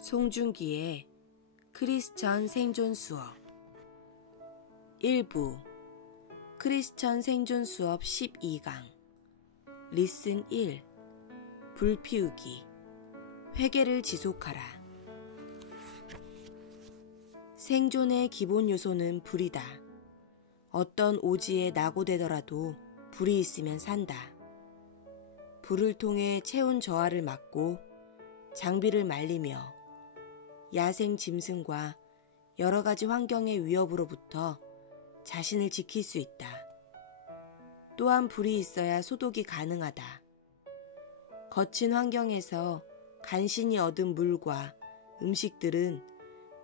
송중기의 크리스천 생존 수업 1부 크리스천 생존 수업 12강 리슨 1 불 피우기 회개를 지속하라. 생존의 기본 요소는 불이다. 어떤 오지에 낙오되더라도 불이 있으면 산다. 불을 통해 체온 저하를 막고 장비를 말리며 야생 짐승과 여러 가지 환경의 위협으로부터 자신을 지킬 수 있다. 또한 불이 있어야 소독이 가능하다. 거친 환경에서 간신히 얻은 물과 음식들은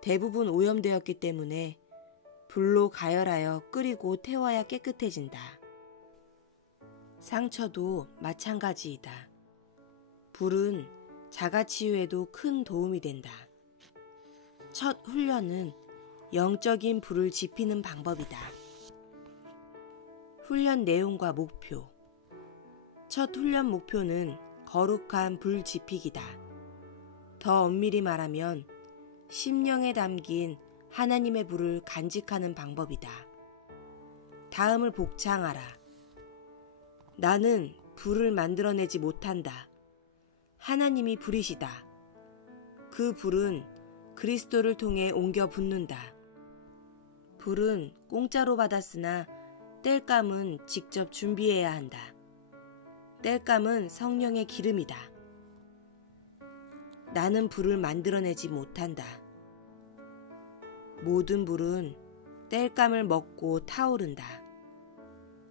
대부분 오염되었기 때문에 불로 가열하여 끓이고 태워야 깨끗해진다. 상처도 마찬가지이다. 불은 자가치유에도 큰 도움이 된다. 첫 훈련은 영적인 불을 지피는 방법이다. 훈련 내용과 목표. 첫 훈련 목표는 거룩한 불 지피기다. 더 엄밀히 말하면 심령에 담긴 하나님의 불을 간직하는 방법이다. 다음을 복창하라. 나는 불을 만들어내지 못한다. 하나님이 불이시다. 그 불은 그리스도를 통해 옮겨 붙는다. 불은 공짜로 받았으나 땔감은 직접 준비해야 한다. 땔감은 성령의 기름이다. 나는 불을 만들어내지 못한다. 모든 불은 땔감을 먹고 타오른다.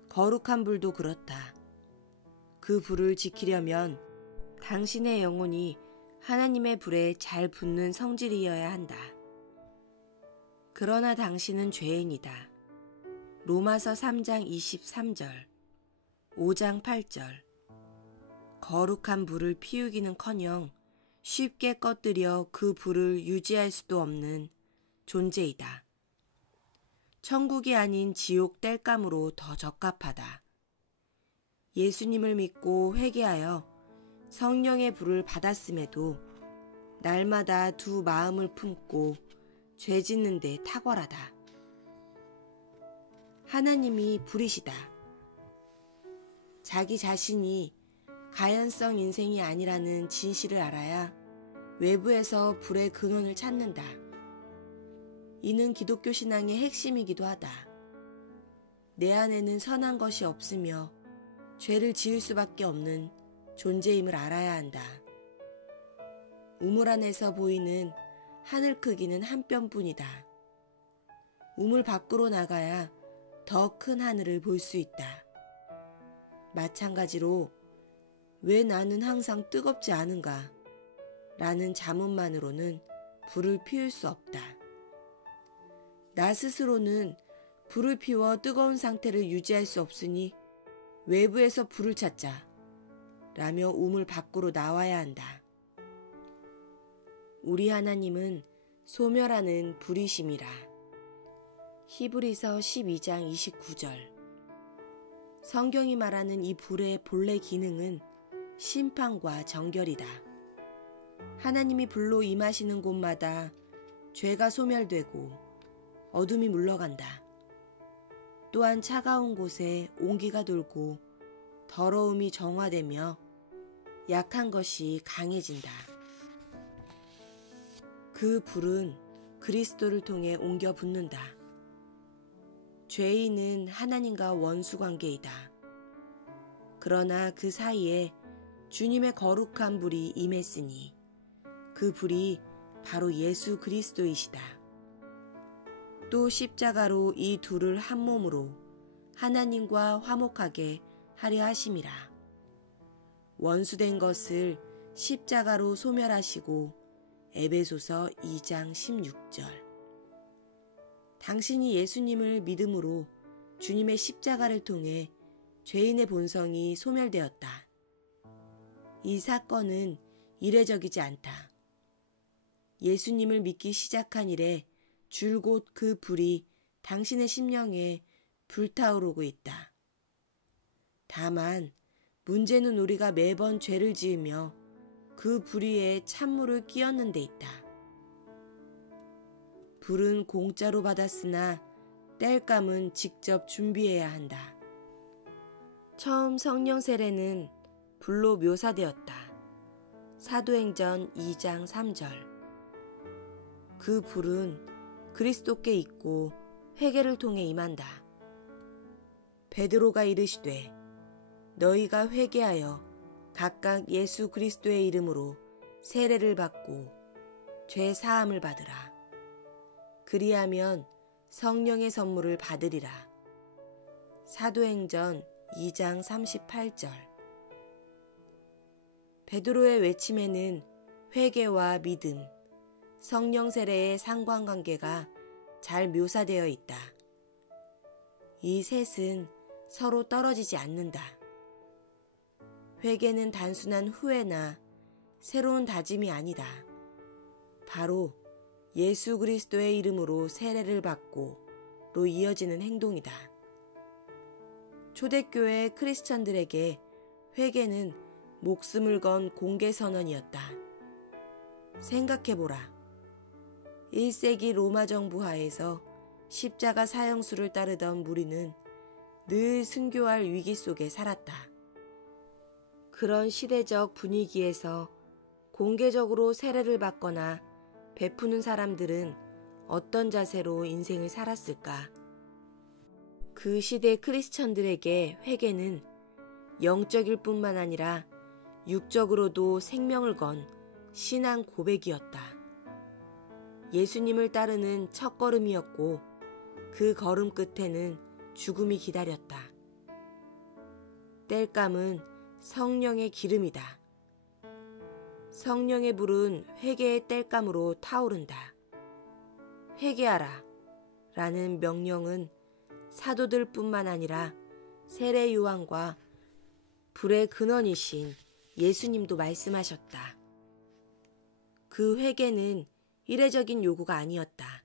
거룩한 불도 그렇다. 그 불을 지키려면 당신의 영혼이 하나님의 불에 잘 붙는 성질이어야 한다. 그러나 당신은 죄인이다. 로마서 3장 23절, 5장 8절. 거룩한 불을 피우기는커녕 쉽게 꺼뜨려 그 불을 유지할 수도 없는 존재이다. 천국이 아닌 지옥 땔감으로 더 적합하다. 예수님을 믿고 회개하여 성령의 불을 받았음에도 날마다 두 마음을 품고 죄 짓는 데 탁월하다. 하나님이 불이시다. 자기 자신이 가연성 인생이 아니라는 진실을 알아야 외부에서 불의 근원을 찾는다. 이는 기독교 신앙의 핵심이기도 하다. 내 안에는 선한 것이 없으며 죄를 지을 수밖에 없는 존재임을 알아야 한다. 우물 안에서 보이는 하늘 크기는 한 뼘뿐이다. 우물 밖으로 나가야 더 큰 하늘을 볼 수 있다. 마찬가지로 왜 나는 항상 뜨겁지 않은가? 라는 자문만으로는 불을 피울 수 없다. 나 스스로는 불을 피워 뜨거운 상태를 유지할 수 없으니 외부에서 불을 찾자. 라며 우물 밖으로 나와야 한다. 우리 하나님은 소멸하는 불이심이라. 히브리서 12장 29절. 성경이 말하는 이 불의 본래 기능은 심판과 정결이다. 하나님이 불로 임하시는 곳마다 죄가 소멸되고 어둠이 물러간다. 또한 차가운 곳에 온기가 돌고 더러움이 정화되며 약한 것이 강해진다. 그 불은 그리스도를 통해 옮겨 붙는다. 죄인은 하나님과 원수 관계이다. 그러나 그 사이에 주님의 거룩한 불이 임했으니 그 불이 바로 예수 그리스도이시다. 또 십자가로 이 둘을 한 몸으로 하나님과 화목하게 하려 하심이라. 원수된 것을 십자가로 소멸하시고 에베소서 2장 16절. 당신이 예수님을 믿음으로 주님의 십자가를 통해 죄인의 본성이 소멸되었다. 이 사건은 이례적이지 않다. 예수님을 믿기 시작한 이래 줄곧 그 불이 당신의 심령에 불타오르고 있다. 다만 문제는 우리가 매번 죄를 지으며 그 불 위에 찬물을 끼얹는 데 있다. 불은 공짜로 받았으나 땔감은 직접 준비해야 한다. 처음 성령 세례는 불로 묘사되었다. 사도행전 2장 3절. 그 불은 그리스도께 있고 회개를 통해 임한다. 베드로가 이르시되 너희가 회개하여 각각 예수 그리스도의 이름으로 세례를 받고 죄 사함을 받으라. 그리하면 성령의 선물을 받으리라. 사도행전 2장 38절. 베드로의 외침에는 회개와 믿음, 성령 세례의 상관관계가 잘 묘사되어 있다. 이 셋은 서로 떨어지지 않는다. 회개는 단순한 후회나 새로운 다짐이 아니다. 바로 예수 그리스도의 이름으로 세례를 받고로 이어지는 행동이다. 초대교회 크리스천들에게 회개는 목숨을 건 공개 선언이었다. 생각해보라. 1세기 로마 정부 하에서 십자가 사형수를 따르던 무리는 늘 순교할 위기 속에 살았다. 그런 시대적 분위기에서 공개적으로 세례를 받거나 베푸는 사람들은 어떤 자세로 인생을 살았을까? 그 시대 크리스천들에게 회개는 영적일 뿐만 아니라 육적으로도 생명을 건 신앙 고백이었다. 예수님을 따르는 첫걸음이었고 그 걸음 끝에는 죽음이 기다렸다. 땔감은 성령의 기름이다. 성령의 불은 회개의 땔감으로 타오른다. 회개하라 라는 명령은 사도들 뿐만 아니라 세례 요한과 불의 근원이신 예수님도 말씀하셨다. 그 회개는 이례적인 요구가 아니었다.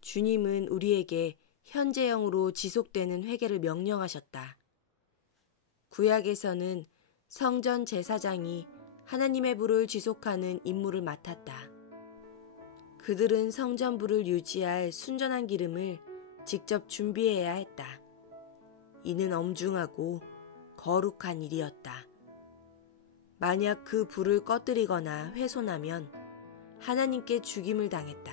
주님은 우리에게 현재형으로 지속되는 회개를 명령하셨다. 구약에서는 성전 제사장이 하나님의 불을 지속하는 임무를 맡았다. 그들은 성전 불을 유지할 순전한 기름을 직접 준비해야 했다. 이는 엄중하고 거룩한 일이었다. 만약 그 불을 꺼뜨리거나 훼손하면 하나님께 죽임을 당했다.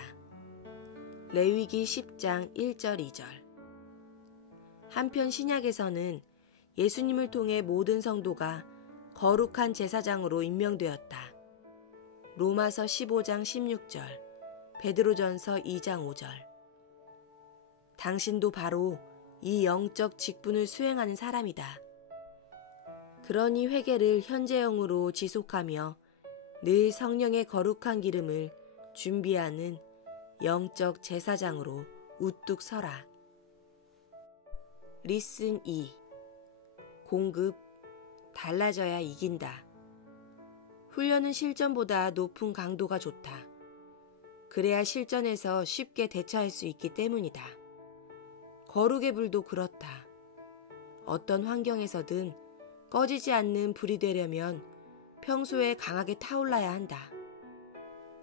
레위기 10장 1절 2절. 한편 신약에서는 예수님을 통해 모든 성도가 거룩한 제사장으로 임명되었다. 로마서 15장 16절, 베드로전서 2장 5절. 당신도 바로 이 영적 직분을 수행하는 사람이다. 그러니 회개를 현재형으로 지속하며 늘 성령의 거룩한 기름을 준비하는 영적 제사장으로 우뚝 서라. 리슨 2. 공급, 달라져야 이긴다. 훈련은 실전보다 높은 강도가 좋다. 그래야 실전에서 쉽게 대처할 수 있기 때문이다. 거룩의 불도 그렇다. 어떤 환경에서든 꺼지지 않는 불이 되려면 평소에 강하게 타올라야 한다.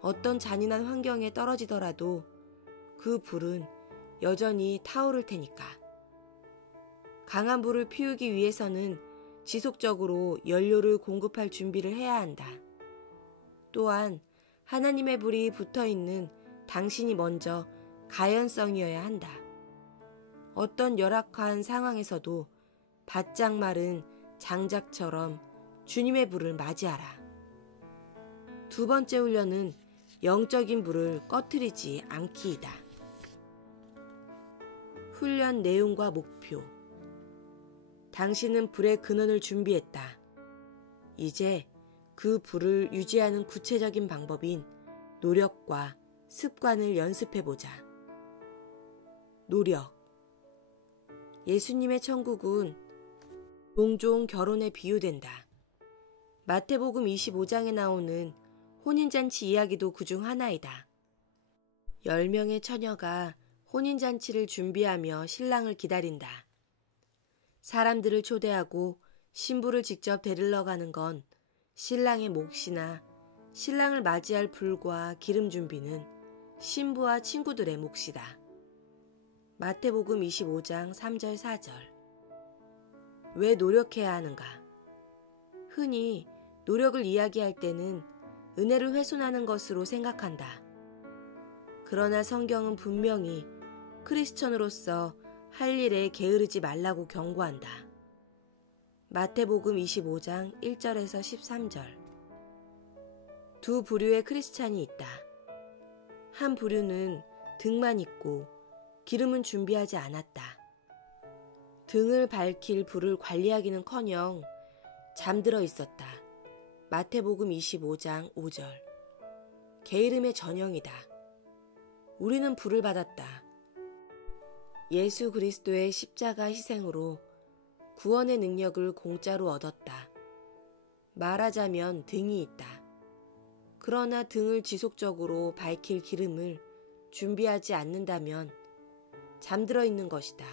어떤 잔인한 환경에 떨어지더라도 그 불은 여전히 타오를 테니까. 강한 불을 피우기 위해서는 지속적으로 연료를 공급할 준비를 해야 한다. 또한 하나님의 불이 붙어있는 당신이 먼저 가연성이어야 한다. 어떤 열악한 상황에서도 바짝 마른 장작처럼 주님의 불을 맞이하라. 두 번째 훈련은 영적인 불을 꺼트리지 않기이다. 훈련 내용과 목표. 당신은 불의 근원을 준비했다. 이제 그 불을 유지하는 구체적인 방법인 노력과 습관을 연습해보자. 노력. 예수님의 천국은 종종 결혼에 비유된다. 마태복음 25장에 나오는 혼인잔치 이야기도 그중 하나이다. 10명의 처녀가 혼인잔치를 준비하며 신랑을 기다린다. 사람들을 초대하고 신부를 직접 데리러 가는 건 신랑의 몫이나 신랑을 맞이할 불과 기름 준비는 신부와 친구들의 몫이다. 마태복음 25장 3절 4절. 왜 노력해야 하는가? 흔히 노력을 이야기할 때는 은혜를 훼손하는 것으로 생각한다. 그러나 성경은 분명히 크리스천으로서 할 일에 게으르지 말라고 경고한다. 마태복음 25장 1절에서 13절. 두 부류의 크리스찬이 있다. 한 부류는 등만 있고 기름은 준비하지 않았다. 등을 밝힐 불을 관리하기는커녕 잠들어 있었다. 마태복음 25장 5절. 게으름의 전형이다. 우리는 불을 받았다. 예수 그리스도의 십자가 희생으로 구원의 능력을 공짜로 얻었다. 말하자면 등이 있다. 그러나 등을 지속적으로 밝힐 기름을 준비하지 않는다면 잠들어 있는 것이다.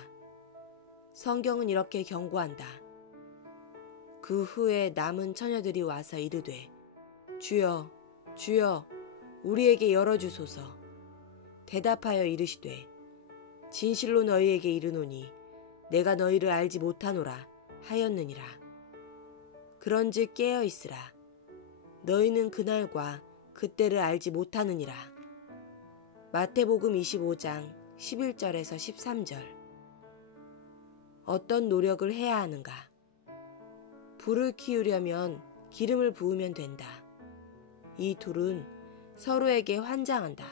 성경은 이렇게 경고한다. 그 후에 남은 처녀들이 와서 이르되 주여 주여 우리에게 열어주소서. 대답하여 이르시되 진실로 너희에게 이르노니 내가 너희를 알지 못하노라 하였느니라. 그런즉 깨어 있으라. 너희는 그날과 그때를 알지 못하느니라. 마태복음 25장 11절에서 13절. 어떤 노력을 해야 하는가? 불을 키우려면 기름을 부으면 된다. 이 둘은 서로에게 환장한다.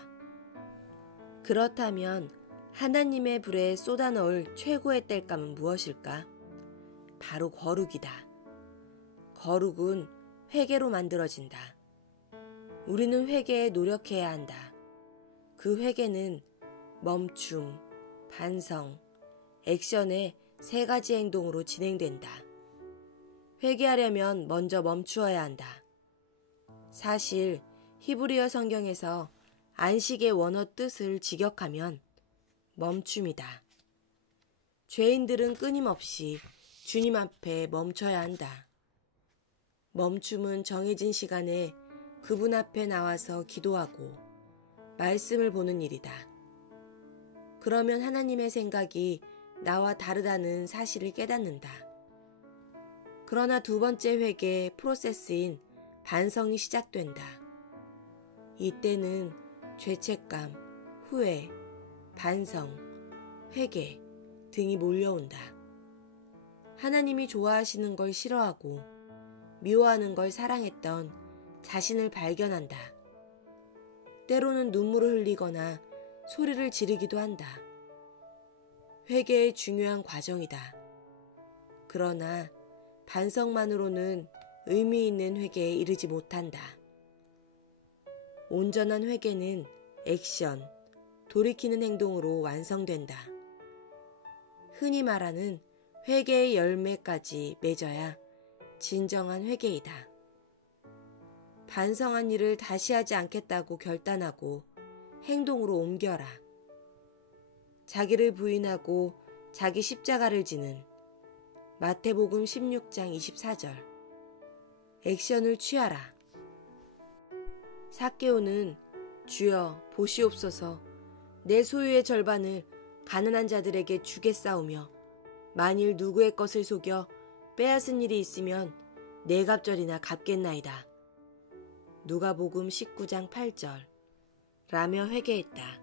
그렇다면 하나님의 불에 쏟아넣을 최고의 땔감은 무엇일까? 바로 거룩이다. 거룩은 회개로 만들어진다. 우리는 회개에 노력해야 한다. 그 회개는 멈춤, 반성, 액션의 세 가지 행동으로 진행된다. 회개하려면 먼저 멈추어야 한다. 사실 히브리어 성경에서 안식의 원어 뜻을 직역하면 멈춤이다. 죄인들은 끊임없이 주님 앞에 멈춰야 한다. 멈춤은 정해진 시간에 그분 앞에 나와서 기도하고 말씀을 보는 일이다. 그러면 하나님의 생각이 나와 다르다는 사실을 깨닫는다. 그러나 두 번째 회개의 프로세스인 반성이 시작된다. 이때는 죄책감, 후회, 반성, 회개 등이 몰려온다. 하나님이 좋아하시는 걸 싫어하고 미워하는 걸 사랑했던 자신을 발견한다. 때로는 눈물을 흘리거나 소리를 지르기도 한다. 회개의 중요한 과정이다. 그러나 반성만으로는 의미 있는 회개에 이르지 못한다. 온전한 회개는 액션, 돌이키는 행동으로 완성된다. 흔히 말하는 회개의 열매까지 맺어야 진정한 회개이다. 반성한 일을 다시 하지 않겠다고 결단하고 행동으로 옮겨라. 자기를 부인하고 자기 십자가를 지는 마태복음 16장 24절. 액션을 취하라. 삭개오는 주여 보시옵소서 내 소유의 절반을 가난한 자들에게 주겠사오며 만일 누구의 것을 속여 빼앗은 일이 있으면 네 갑절이나 갚겠나이다. 누가복음 19장 8절. 라며 회개했다.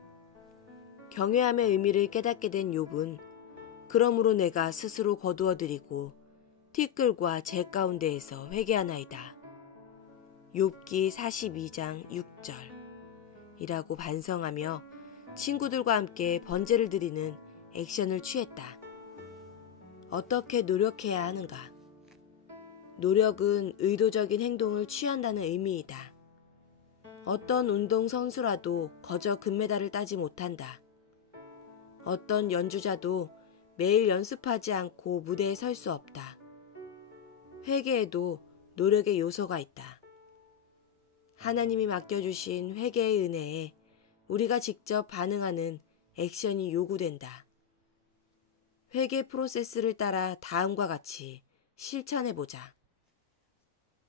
경외함의 의미를 깨닫게 된 욥은 그러므로 내가 스스로 거두어드리고 티끌과 재 가운데에서 회개하나이다. 욥기 42장 6절 이라고 반성하며 친구들과 함께 번제를 드리는 액션을 취했다. 어떻게 노력해야 하는가? 노력은 의도적인 행동을 취한다는 의미이다. 어떤 운동선수라도 거저 금메달을 따지 못한다. 어떤 연주자도 매일 연습하지 않고 무대에 설 수 없다. 회개에도 노력의 요소가 있다. 하나님이 맡겨주신 회개의 은혜에 우리가 직접 반응하는 액션이 요구된다. 회개 프로세스를 따라 다음과 같이 실천해보자.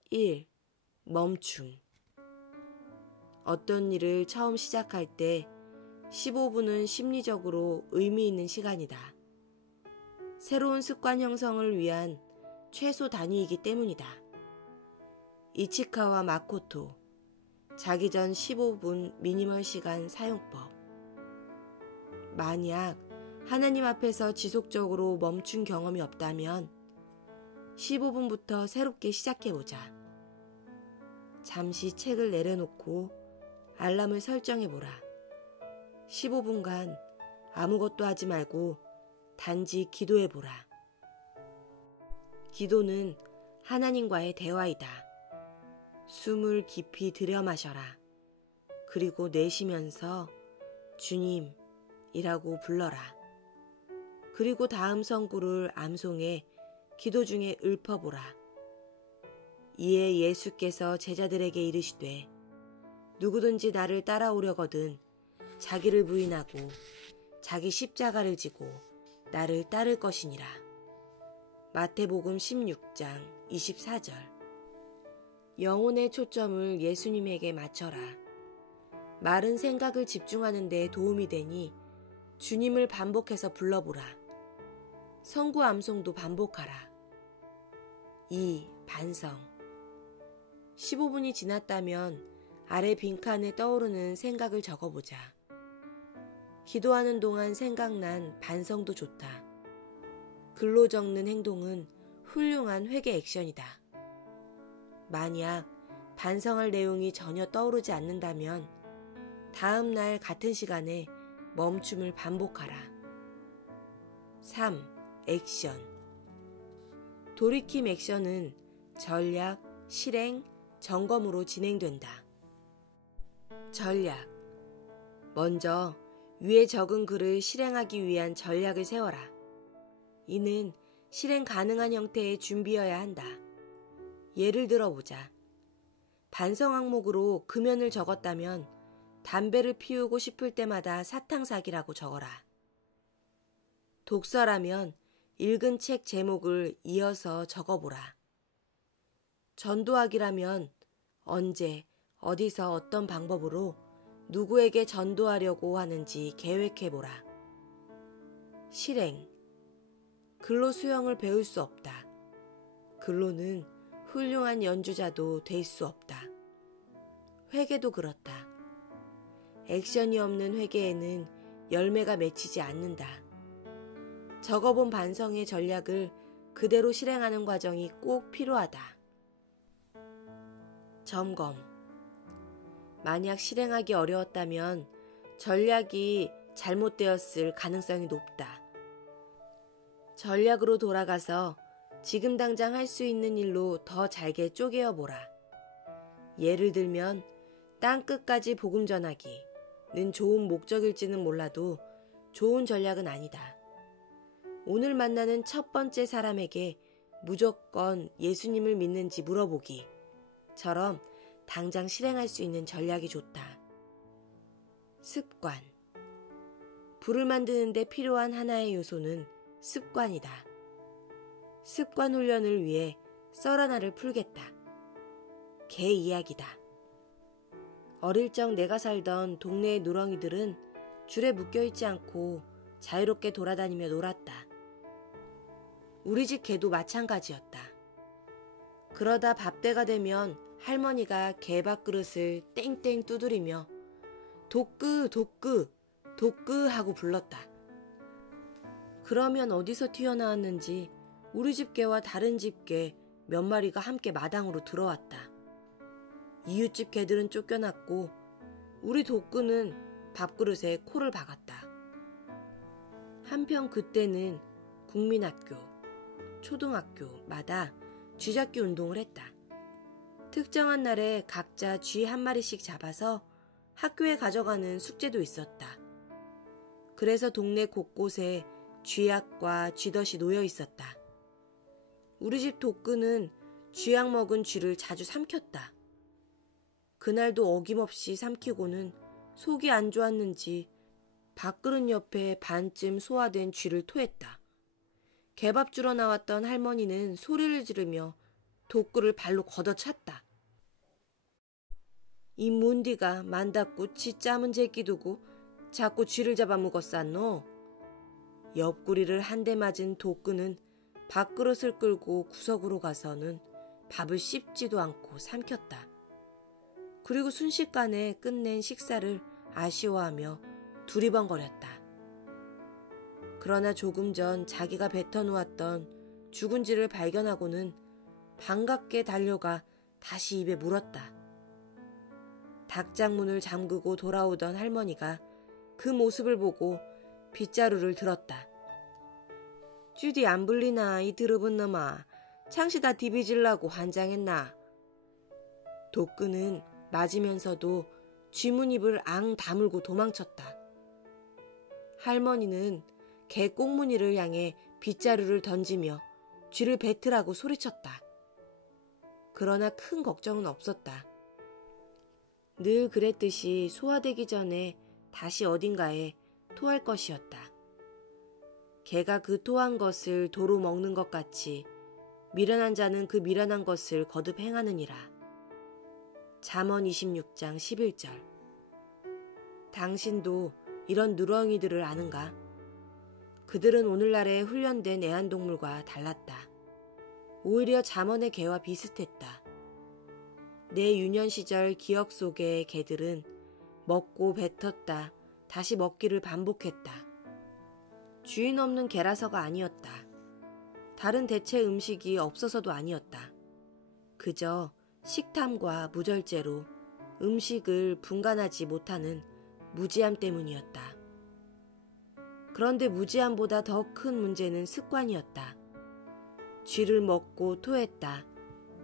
1. 멈춤. 어떤 일을 처음 시작할 때 15분은 심리적으로 의미 있는 시간이다. 새로운 습관 형성을 위한 최소 단위이기 때문이다. 이치카와 마코토, 자기 전 15분 미니멀 시간 사용법. 만약 하나님 앞에서 지속적으로 멈춘 경험이 없다면 15분부터 새롭게 시작해보자. 잠시 책을 내려놓고 알람을 설정해보라. 15분간 아무것도 하지 말고 단지 기도해보라. 기도는 하나님과의 대화이다. 숨을 깊이 들여 마셔라. 그리고 내쉬면서 주님이라고 불러라. 그리고 다음 성구를 암송해 기도 중에 읊어보라. 이에 예수께서 제자들에게 이르시되 누구든지 나를 따라오려거든 자기를 부인하고 자기 십자가를 지고 나를 따를 것이니라. 마태복음 16장 24절. 영혼의 초점을 예수님에게 맞춰라. 마른 생각을 집중하는 데 도움이 되니 주님을 반복해서 불러보라. 성구 암송도 반복하라. 2. 반성. 15분이 지났다면 아래 빈칸에 떠오르는 생각을 적어보자. 기도하는 동안 생각난 반성도 좋다. 글로 적는 행동은 훌륭한 회개 액션이다. 만약 반성할 내용이 전혀 떠오르지 않는다면 다음 날 같은 시간에 멈춤을 반복하라. 3. 액션. 돌이킴 액션은 전략, 실행, 점검으로 진행된다. 전략. 먼저 위에 적은 글을 실행하기 위한 전략을 세워라. 이는 실행 가능한 형태의 준비여야 한다. 예를 들어보자. 반성 항목으로 금연을 적었다면 담배를 피우고 싶을 때마다 사탕사기라고 적어라. 독서라면 읽은 책 제목을 이어서 적어보라. 전도하기라면 언제, 어디서 어떤 방법으로 누구에게 전도하려고 하는지 계획해보라. 실행. 글로 수영을 배울 수 없다. 글로는 훌륭한 연주자도 될 수 없다. 회개도 그렇다. 액션이 없는 회개에는 열매가 맺히지 않는다. 적어본 반성의 전략을 그대로 실행하는 과정이 꼭 필요하다. 점검. 만약 실행하기 어려웠다면 전략이 잘못되었을 가능성이 높다. 전략으로 돌아가서 지금 당장 할 수 있는 일로 더 잘게 쪼개어 보라. 예를 들면 땅 끝까지 복음 전하기는 좋은 목적일지는 몰라도 좋은 전략은 아니다. 오늘 만나는 첫 번째 사람에게 무조건 예수님을 믿는지 물어보기처럼 당장 실행할 수 있는 전략이 좋다. 습관. 불을 만드는 데 필요한 하나의 요소는 습관이다. 습관 훈련을 위해 썰 하나를 풀겠다. 개 이야기다. 어릴 적 내가 살던 동네의 누렁이들은 줄에 묶여있지 않고 자유롭게 돌아다니며 놀았다. 우리 집 개도 마찬가지였다. 그러다 밥때가 되면 할머니가 개 밥그릇을 땡땡 두드리며 도끄 도끄 도끄 하고 불렀다. 그러면 어디서 튀어나왔는지 우리 집 개와 다른 집 개 몇 마리가 함께 마당으로 들어왔다. 이웃집 개들은 쫓겨났고 우리 도끄는 밥그릇에 코를 박았다. 한편 그때는 국민학교, 초등학교마다 쥐잡기 운동을 했다. 특정한 날에 각자 쥐 한 마리씩 잡아서 학교에 가져가는 숙제도 있었다. 그래서 동네 곳곳에 쥐약과 쥐덫이 놓여 있었다. 우리 집 도끄는 쥐약 먹은 쥐를 자주 삼켰다. 그날도 어김없이 삼키고는 속이 안 좋았는지 밥그릇 옆에 반쯤 소화된 쥐를 토했다. 개밥 주러 나왔던 할머니는 소리를 지르며 도끄를 발로 걷어찼다. 이 문디가 만다꾸 지 짜문 제끼 두고 자꾸 쥐를 잡아먹었었노. 옆구리를 한 대 맞은 도끄는 밥그릇을 끌고 구석으로 가서는 밥을 씹지도 않고 삼켰다. 그리고 순식간에 끝낸 식사를 아쉬워하며 두리번거렸다. 그러나 조금 전 자기가 뱉어놓았던 죽은지를 발견하고는 반갑게 달려가 다시 입에 물었다. 닭장문을 잠그고 돌아오던 할머니가 그 모습을 보고 빗자루를 들었다. 쥐디 안 불리나 이 드럽은 놈아. 창시 다 디비질라고 환장했나. 도끄는 맞으면서도 쥐문입을 앙 다물고 도망쳤다. 할머니는 개 꽁무니를 향해 빗자루를 던지며 쥐를 뱉으라고 소리쳤다. 그러나 큰 걱정은 없었다. 늘 그랬듯이 소화되기 전에 다시 어딘가에 토할 것이었다. 개가 그 토한 것을 도로 먹는 것 같이 미련한 자는 그 미련한 것을 거듭 행하느니라. 잠언 26장 11절. 당신도 이런 누렁이들을 아는가? 그들은 오늘날의 훈련된 애완동물과 달랐다. 오히려 잠언의 개와 비슷했다. 내 유년 시절 기억 속의 개들은 먹고 뱉었다. 다시 먹기를 반복했다. 주인 없는 개라서가 아니었다. 다른 대체 음식이 없어서도 아니었다. 그저 식탐과 무절제로 음식을 분간하지 못하는 무지함 때문이었다. 그런데 무지함보다 더 큰 문제는 습관이었다. 쥐를 먹고 토했다.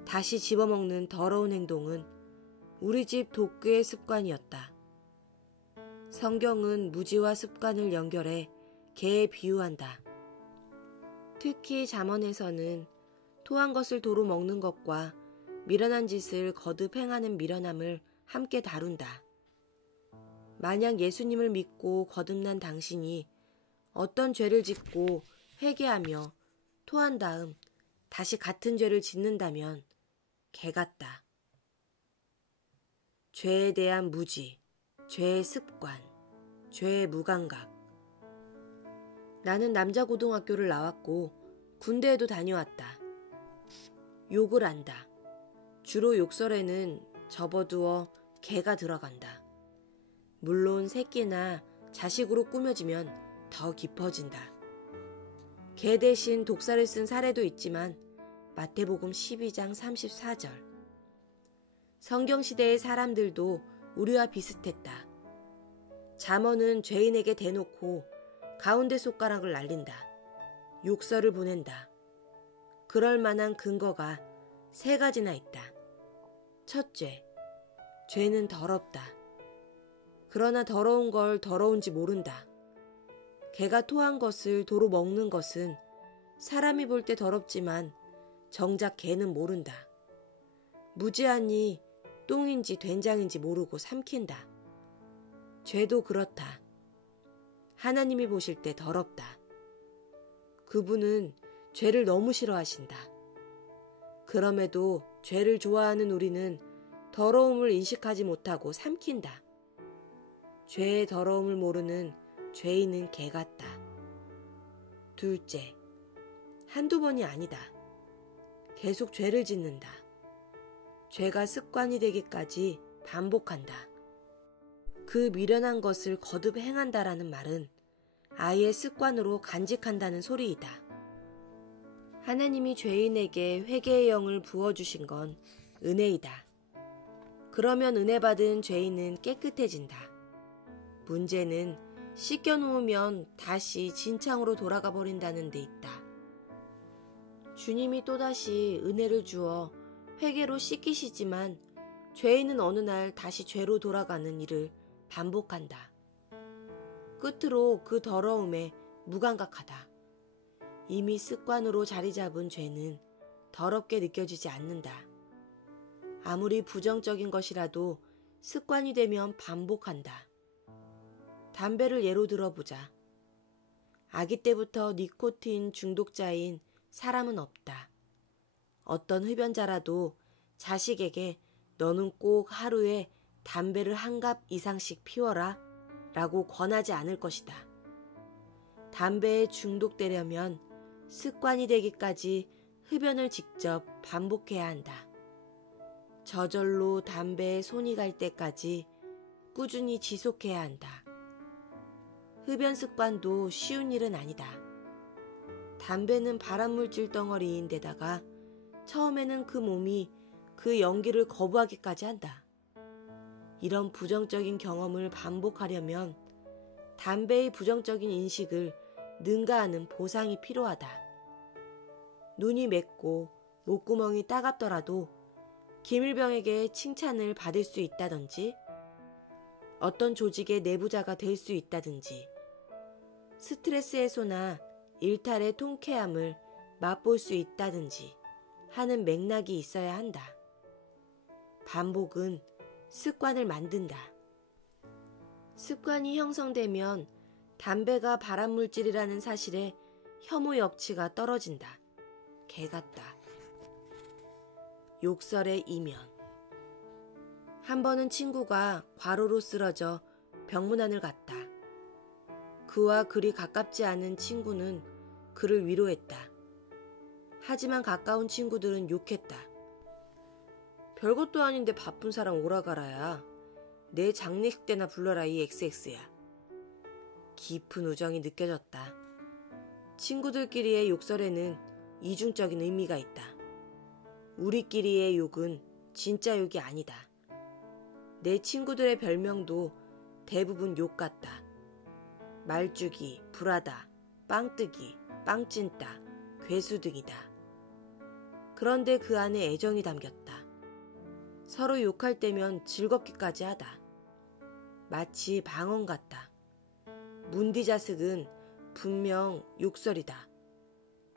다시 집어먹는 더러운 행동은 우리 집 도끄의 습관이었다. 성경은 무지와 습관을 연결해 개에 비유한다. 특히 잠언에서는 토한 것을 도로 먹는 것과 미련한 짓을 거듭 행하는 미련함을 함께 다룬다. 만약 예수님을 믿고 거듭난 당신이 어떤 죄를 짓고 회개하며 토한 다음 다시 같은 죄를 짓는다면 개 같다. 죄에 대한 무지, 죄의 습관, 죄의 무감각. 나는 남자 고등학교를 나왔고 군대에도 다녀왔다. 욕을 안다. 주로 욕설에는 접어두어 개가 들어간다. 물론 새끼나 자식으로 꾸며지면 더 깊어진다. 개 대신 독사를 쓴 사례도 있지만 마태복음 12장 34절. 성경시대의 사람들도 우리와 비슷했다. 잠언은 죄인에게 대놓고 가운데 손가락을 날린다. 욕설을 보낸다. 그럴 만한 근거가 3가지나 있다. 첫째, 죄는 더럽다. 그러나 더러운 걸 더러운지 모른다. 개가 토한 것을 도로 먹는 것은 사람이 볼 때 더럽지만 정작 개는 모른다. 무지하니 똥인지 된장인지 모르고 삼킨다. 죄도 그렇다. 하나님이 보실 때 더럽다. 그분은 죄를 너무 싫어하신다. 그럼에도 죄를 좋아하는 우리는 더러움을 인식하지 못하고 삼킨다. 죄의 더러움을 모르는 죄인은 개 같다. 둘째, 한두 번이 아니다. 계속 죄를 짓는다. 죄가 습관이 되기까지 반복한다. 그 미련한 것을 거듭 행한다라는 말은 아예 습관으로 간직한다는 소리이다. 하나님이 죄인에게 회개의 영을 부어주신 건 은혜이다. 그러면 은혜 받은 죄인은 깨끗해진다. 문제는 씻겨놓으면 다시 진창으로 돌아가 버린다는 데 있다. 주님이 또다시 은혜를 주어 회개로 씻기시지만 죄인은 어느 날 다시 죄로 돌아가는 일을 반복한다. 끝으로 그 더러움에 무감각하다. 이미 습관으로 자리 잡은 죄는 더럽게 느껴지지 않는다. 아무리 부정적인 것이라도 습관이 되면 반복한다. 담배를 예로 들어보자. 아기 때부터 니코틴 중독자인 사람은 없다. 어떤 흡연자라도 자식에게 너는 꼭 하루에 담배를 한 갑 이상씩 피워라 라고 권하지 않을 것이다. 담배에 중독되려면 습관이 되기까지 흡연을 직접 반복해야 한다. 저절로 담배에 손이 갈 때까지 꾸준히 지속해야 한다. 흡연 습관도 쉬운 일은 아니다. 담배는 발암물질 덩어리인데다가 처음에는 그 몸이 그 연기를 거부하기까지 한다. 이런 부정적인 경험을 반복하려면 담배의 부정적인 인식을 능가하는 보상이 필요하다. 눈이 맵고 목구멍이 따갑더라도 김일병에게 칭찬을 받을 수 있다든지, 어떤 조직의 내부자가 될 수 있다든지, 스트레스 해소나 일탈의 통쾌함을 맛볼 수 있다든지 하는 맥락이 있어야 한다. 반복은 습관을 만든다. 습관이 형성되면 담배가 발암물질이라는 사실에 혐오 역치가 떨어진다. 개 같다. 욕설의 이면. 한 번은 친구가 과로로 쓰러져 병문안을 갔다. 그와 그리 가깝지 않은 친구는 그를 위로했다. 하지만 가까운 친구들은 욕했다. 별것도 아닌데 바쁜 사람 오라가라야. 내 장례식 때나 불러라 이 XX야. 깊은 우정이 느껴졌다. 친구들끼리의 욕설에는 이중적인 의미가 있다. 우리끼리의 욕은 진짜 욕이 아니다. 내 친구들의 별명도 대부분 욕 같다. 말주기, 불하다, 빵뜨기, 빵찐따, 괴수 등이다. 그런데 그 안에 애정이 담겼다. 서로 욕할 때면 즐겁기까지 하다. 마치 방언 같다. 문디자슥은 분명 욕설이다.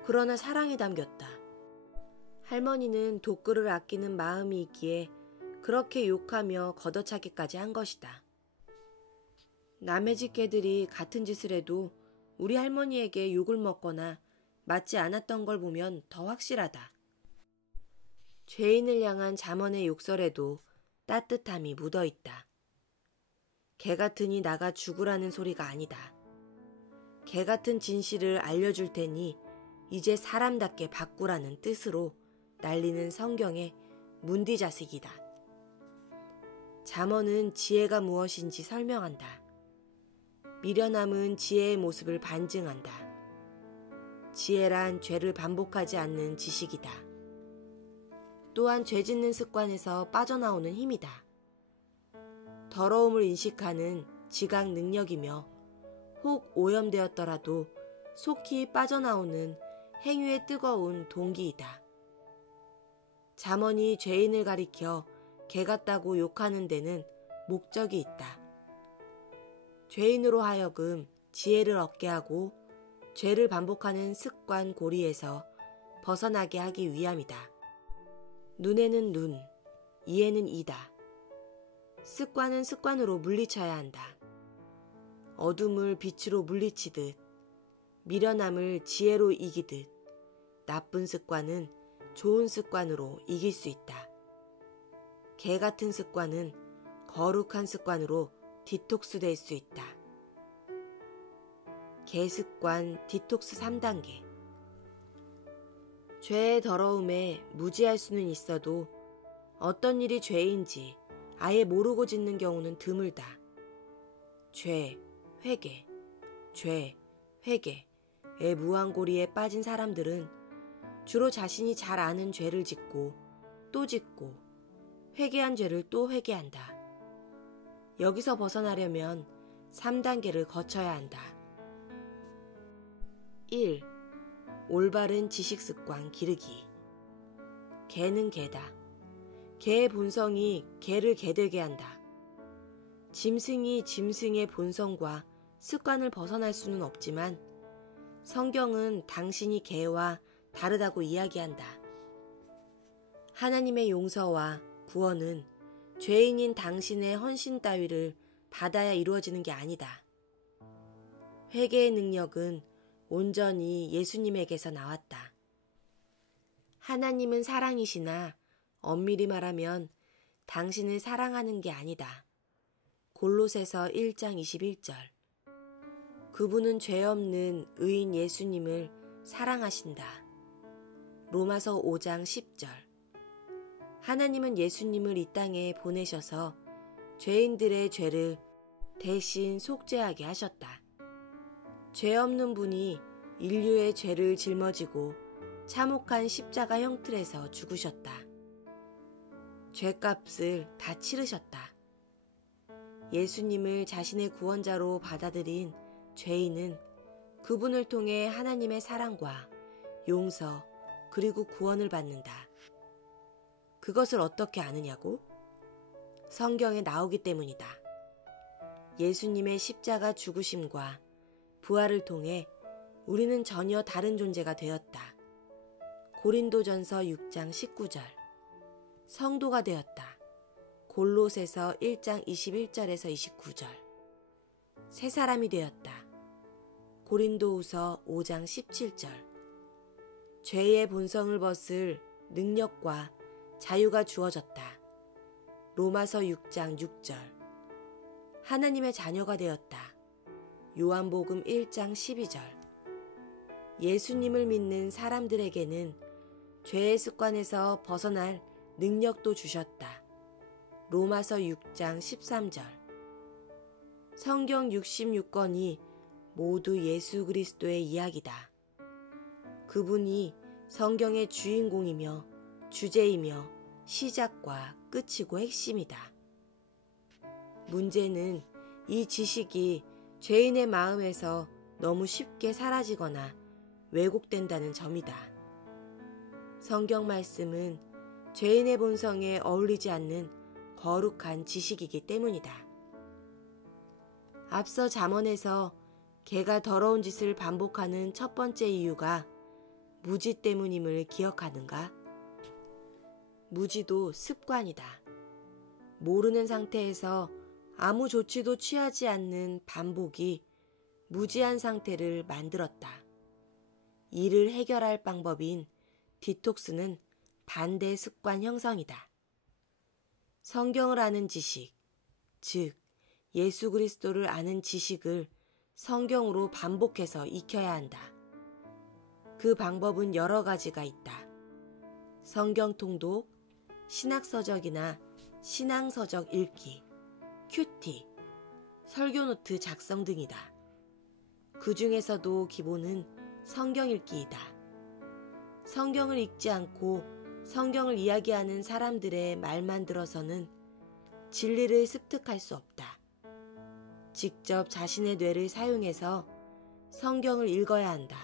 그러나 사랑이 담겼다. 할머니는 독글을 아끼는 마음이 있기에 그렇게 욕하며 걷어차기까지 한 것이다. 남의 집 개들이 같은 짓을 해도 우리 할머니에게 욕을 먹거나 맞지 않았던 걸 보면 더 확실하다. 죄인을 향한 잠언의 욕설에도 따뜻함이 묻어있다. 개 같으니 나가 죽으라는 소리가 아니다. 개 같은 진실을 알려줄 테니 이제 사람답게 바꾸라는 뜻으로 날리는 성경의 문디자식이다. 잠언은 지혜가 무엇인지 설명한다. 미련함은 지혜의 모습을 반증한다. 지혜란 죄를 반복하지 않는 지식이다. 또한 죄 짓는 습관에서 빠져나오는 힘이다. 더러움을 인식하는 지각 능력이며 혹 오염되었더라도 속히 빠져나오는 행위의 뜨거운 동기이다. 잠언이 죄인을 가리켜 개 같다고 욕하는 데는 목적이 있다. 죄인으로 하여금 지혜를 얻게 하고 죄를 반복하는 습관 고리에서 벗어나게 하기 위함이다. 눈에는 눈, 이에는 이다. 습관은 습관으로 물리쳐야 한다. 어둠을 빛으로 물리치듯, 미련함을 지혜로 이기듯, 나쁜 습관은 좋은 습관으로 이길 수 있다. 개 같은 습관은 거룩한 습관으로 디톡스 될 수 있다. 개 습관 디톡스 3단계. 죄의 더러움에 무지할 수는 있어도 어떤 일이 죄인지 아예 모르고 짓는 경우는 드물다. 죄, 회개, 죄, 회개의 무한고리에 빠진 사람들은 주로 자신이 잘 아는 죄를 짓고 또 짓고 회개한 죄를 또 회개한다. 여기서 벗어나려면 3단계를 거쳐야 한다. 1. 올바른 지식습관 기르기. 개는 개다. 개의 본성이 개를 개되게 한다. 짐승이 짐승의 본성과 습관을 벗어날 수는 없지만 성경은 당신이 개와 다르다고 이야기한다. 하나님의 용서와 구원은 죄인인 당신의 헌신 따위를 받아야 이루어지는 게 아니다. 회개의 능력은 온전히 예수님에게서 나왔다. 하나님은 사랑이시나 엄밀히 말하면 당신을 사랑하는 게 아니다. 골로새서 1장 21절. 그분은 죄 없는 의인 예수님을 사랑하신다. 로마서 5장 10절. 하나님은 예수님을 이 땅에 보내셔서 죄인들의 죄를 대신 속죄하게 하셨다. 죄 없는 분이 인류의 죄를 짊어지고 참혹한 십자가 형틀에서 죽으셨다. 죄값을 다 치르셨다. 예수님을 자신의 구원자로 받아들인 죄인은 그분을 통해 하나님의 사랑과 용서 그리고 구원을 받는다. 그것을 어떻게 아느냐고? 성경에 나오기 때문이다. 예수님의 십자가 죽으심과 부활을 통해 우리는 전혀 다른 존재가 되었다. 고린도전서 6장 19절. 성도가 되었다. 골로새서 1장 21절에서 29절. 새 사람이 되었다. 고린도후서 5장 17절. 죄의 본성을 벗을 능력과 자유가 주어졌다. 로마서 6장 6절. 하나님의 자녀가 되었다. 요한복음 1장 12절. 예수님을 믿는 사람들에게는 죄의 습관에서 벗어날 능력도 주셨다. 로마서 6장 13절. 성경 66권이 모두 예수 그리스도의 이야기다. 그분이 성경의 주인공이며 주제이며 시작과 끝이고 핵심이다. 문제는 이 지식이 죄인의 마음에서 너무 쉽게 사라지거나 왜곡된다는 점이다. 성경 말씀은 죄인의 본성에 어울리지 않는 거룩한 지식이기 때문이다. 앞서 잠언에서 개가 더러운 짓을 반복하는 첫 번째 이유가 무지 때문임을 기억하는가? 무지도 습관이다. 모르는 상태에서 아무 조치도 취하지 않는 반복이 무지한 상태를 만들었다. 이를 해결할 방법인 디톡스는 반대 습관 형성이다. 성경을 아는 지식, 즉 예수 그리스도를 아는 지식을 성경으로 반복해서 익혀야 한다. 그 방법은 여러 가지가 있다. 성경 통독, 신학서적이나 신앙서적 읽기, 큐티, 설교노트 작성 등이다. 그 중에서도 기본은 성경 읽기이다. 성경을 읽지 않고 성경을 이야기하는 사람들의 말만 들어서는 진리를 습득할 수 없다. 직접 자신의 뇌를 사용해서 성경을 읽어야 한다.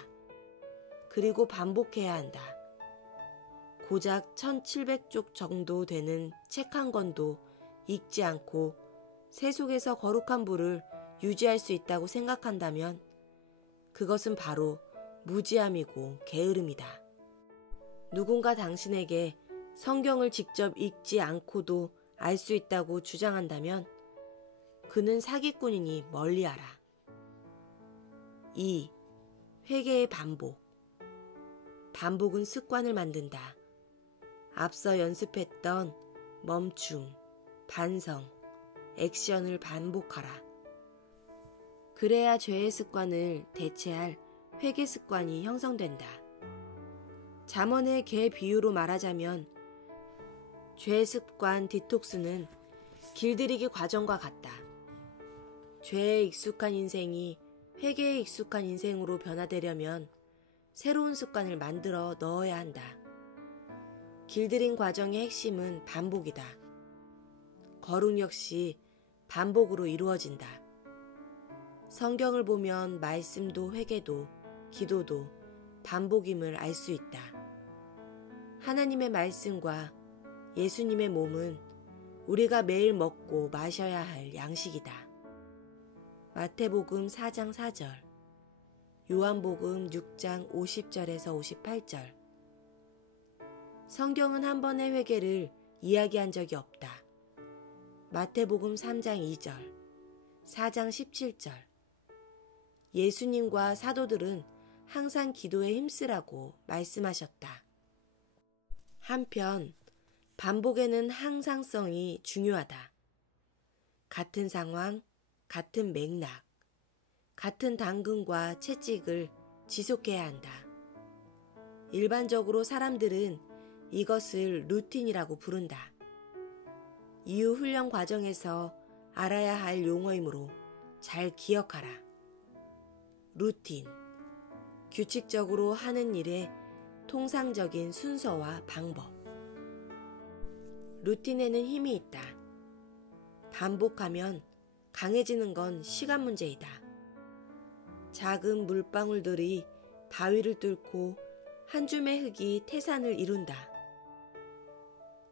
그리고 반복해야 한다. 고작 1700쪽 정도 되는 책 한 권도 읽지 않고 새 속에서 거룩한 부를 유지할 수 있다고 생각한다면 그것은 바로 무지함이고 게으름이다. 누군가 당신에게 성경을 직접 읽지 않고도 알 수 있다고 주장한다면 그는 사기꾼이니 멀리하라. 2. 회개의 반복. 반복은 습관을 만든다. 앞서 연습했던 멈춤, 반성, 액션을 반복하라. 그래야 죄의 습관을 대체할 회개 습관이 형성된다. 잠언의 개 비유로 말하자면 죄 습관 디톡스는 길들이기 과정과 같다. 죄에 익숙한 인생이 회개에 익숙한 인생으로 변화되려면 새로운 습관을 만들어 넣어야 한다. 길들인 과정의 핵심은 반복이다. 거룩 역시 반복으로 이루어진다. 성경을 보면 말씀도 회개도 기도도 반복임을 알 수 있다. 하나님의 말씀과 예수님의 몸은 우리가 매일 먹고 마셔야 할 양식이다. 마태복음 4장 4절, 요한복음 6장 50절에서 58절. 성경은 한 번의 회개를 이야기한 적이 없다. 마태복음 3장 2절, 4장 17절. 예수님과 사도들은 항상 기도에 힘쓰라고 말씀하셨다. 한편 반복에는 항상성이 중요하다. 같은 상황, 같은 맥락, 같은 당근과 채찍을 지속해야 한다. 일반적으로 사람들은 이것을 루틴이라고 부른다. 이후 훈련 과정에서 알아야 할 용어이므로 잘 기억하라. 루틴, 규칙적으로 하는 일의 통상적인 순서와 방법. 루틴에는 힘이 있다. 반복하면 강해지는 건 시간 문제이다. 작은 물방울들이 바위를 뚫고 한 줌의 흙이 태산을 이룬다.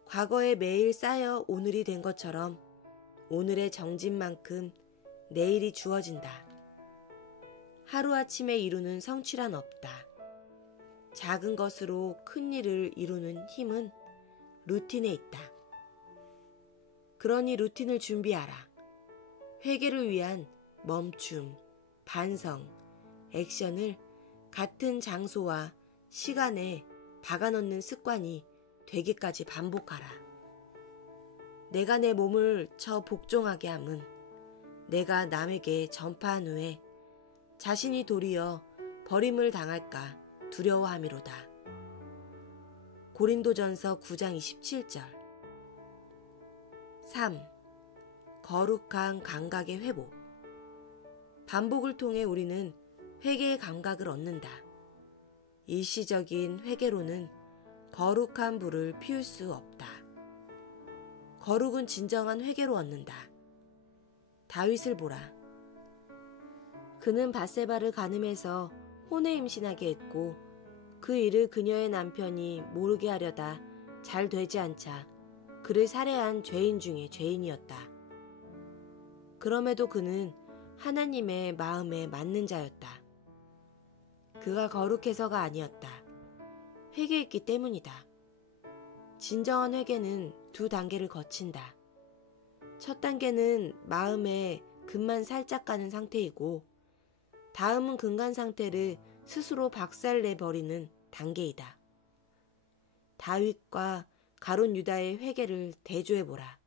과거에 매일 쌓여 오늘이 된 것처럼 오늘의 정진만큼 내일이 주어진다. 하루아침에 이루는 성취란 없다. 작은 것으로 큰 일을 이루는 힘은 루틴에 있다. 그러니 루틴을 준비하라. 회개를 위한 멈춤, 반성, 액션을 같은 장소와 시간에 박아넣는 습관이 되기까지 반복하라. 내가 내 몸을 저 복종하게 함은 내가 남에게 전파한 후에 자신이 도리어 버림을 당할까 두려워함이로다. 고린도전서 9장 27절. 3. 거룩한 감각의 회복. 반복을 통해 우리는 회개의 감각을 얻는다. 일시적인 회개로는 거룩한 불을 피울 수 없다. 거룩은 진정한 회개로 얻는다. 다윗을 보라. 그는 밧세바를 간음해서 혼에 임신하게 했고 그 일을 그녀의 남편이 모르게 하려다 잘 되지 않자 그를 살해한 죄인 중에 죄인이었다. 그럼에도 그는 하나님의 마음에 맞는 자였다. 그가 거룩해서가 아니었다. 회개했기 때문이다. 진정한 회개는 두 단계를 거친다. 첫 단계는 마음에 금만 살짝 가는 상태이고 다음은 근간 상태를 스스로 박살내버리는 단계이다. 다윗과 가룟 유다의 회개를 대조해보라.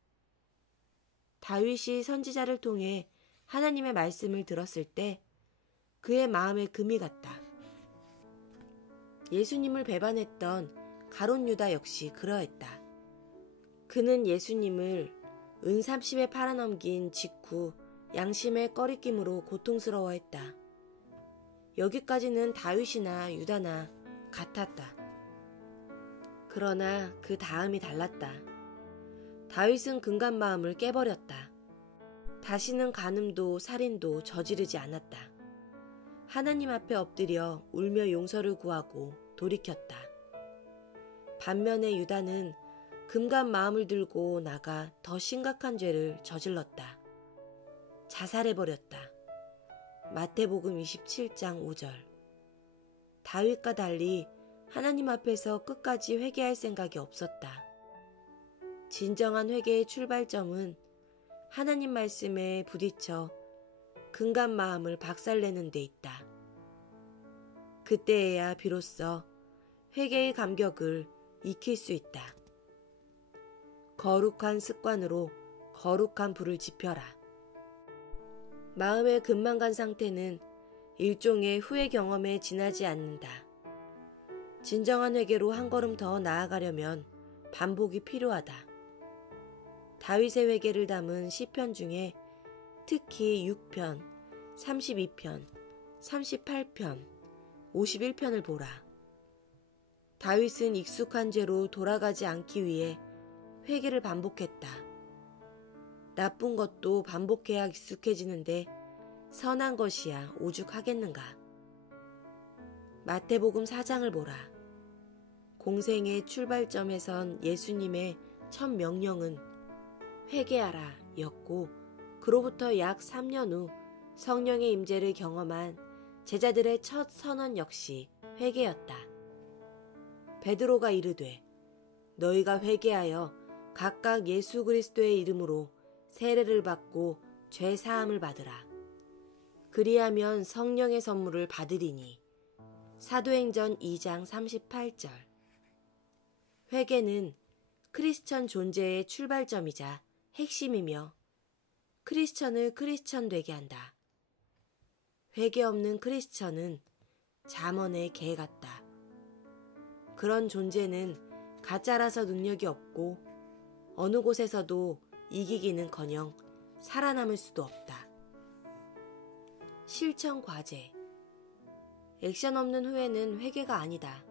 다윗이 선지자를 통해 하나님의 말씀을 들었을 때 그의 마음에 금이 갔다. 예수님을 배반했던 가룟 유다 역시 그러했다. 그는 예수님을 은 30에 팔아넘긴 직후 양심의 꺼리낌으로 고통스러워했다. 여기까지는 다윗이나 유다나 같았다. 그러나 그 다음이 달랐다. 다윗은 근간 마음을 깨버렸다. 다시는 간음도 살인도 저지르지 않았다. 하나님 앞에 엎드려 울며 용서를 구하고 돌이켰다. 반면에 유다는 금간 마음을 들고 나가 더 심각한 죄를 저질렀다. 자살해버렸다. 마태복음 27장 5절. 다윗과 달리 하나님 앞에서 끝까지 회개할 생각이 없었다. 진정한 회개의 출발점은 하나님 말씀에 부딪혀 근간 마음을 박살내는 데 있다. 그때에야 비로소 회개의 감격을 익힐 수 있다. 거룩한 습관으로 거룩한 불을 지펴라. 마음의 금만 간 상태는 일종의 후회 경험에 지나지 않는다. 진정한 회개로 한 걸음 더 나아가려면 반복이 필요하다. 다윗의 회개를 담은 시편 중에 특히 6편, 32편, 38편, 51편을 보라. 다윗은 익숙한 죄로 돌아가지 않기 위해 회개를 반복했다. 나쁜 것도 반복해야 익숙해지는데 선한 것이야 오죽하겠는가. 마태복음 4장을 보라. 공생의 출발점에선 예수님의 첫 명령은 회개하라 였고 그로부터 약 3년 후 성령의 임재를 경험한 제자들의 첫 선언 역시 회개였다. 베드로가 이르되 너희가 회개하여 각각 예수 그리스도의 이름으로 세례를 받고 죄 사함을 받으라. 그리하면 성령의 선물을 받으리니. 사도행전 2장 38절. 회개는 크리스천 존재의 출발점이자 핵심이며 크리스천을 크리스천 되게 한다. 회개 없는 크리스천은 잠언의 개 같다. 그런 존재는 가짜라서 능력이 없고 어느 곳에서도 이기기는커녕 살아남을 수도 없다. 실천 과제. 액션 없는 후회는 회개가 아니다.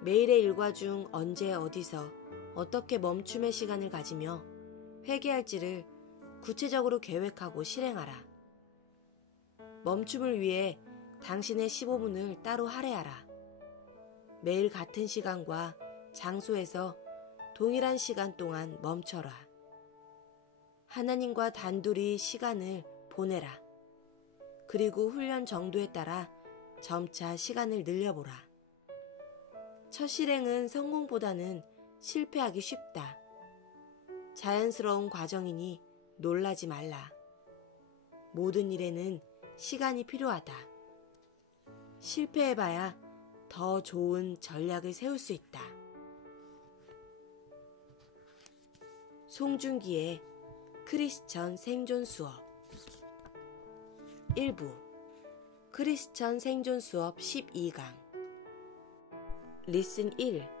매일의 일과 중 언제 어디서 어떻게 멈춤의 시간을 가지며 회개할지를 구체적으로 계획하고 실행하라. 멈춤을 위해 당신의 15분을 따로 할애하라. 매일 같은 시간과 장소에서 동일한 시간 동안 멈춰라. 하나님과 단둘이 시간을 보내라. 그리고 훈련 정도에 따라 점차 시간을 늘려보라. 첫 실행은 성공보다는 실패하기 쉽다. 자연스러운 과정이니 놀라지 말라. 모든 일에는 시간이 필요하다. 실패해봐야 더 좋은 전략을 세울 수 있다. 송중기의 크리스천 생존 수업 1부 크리스천 생존 수업 12강 리슨 1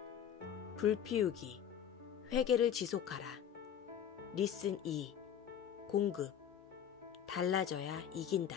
불피우기 회개를 지속하라. 리슨 2 공급 달라져야 이긴다.